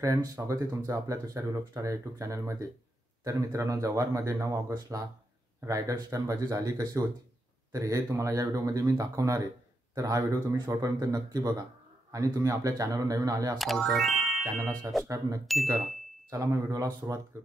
Friends, स्वागत आहे तुमचं आपल्या तुषार व्लॉग स्टार या यूट्यूब चॅनलमध्ये। तर मित्रांनो, जव्हारमध्ये 9 ऑगस्टला रायडर स्टंटबाजी झाली कशी होती तर हे तुम्हाला या व्हिडिओमध्ये मी दाखवणार आहे। तर हा व्हिडिओ तुम्ही शेवटपर्यंत नक्की बघा आणि तुम्ही आपल्या चॅनलवर नवीन आले असाल तर चॅनलला सबस्क्राइब नक्की करा। चला मग व्हिडिओला सुरुवात करू।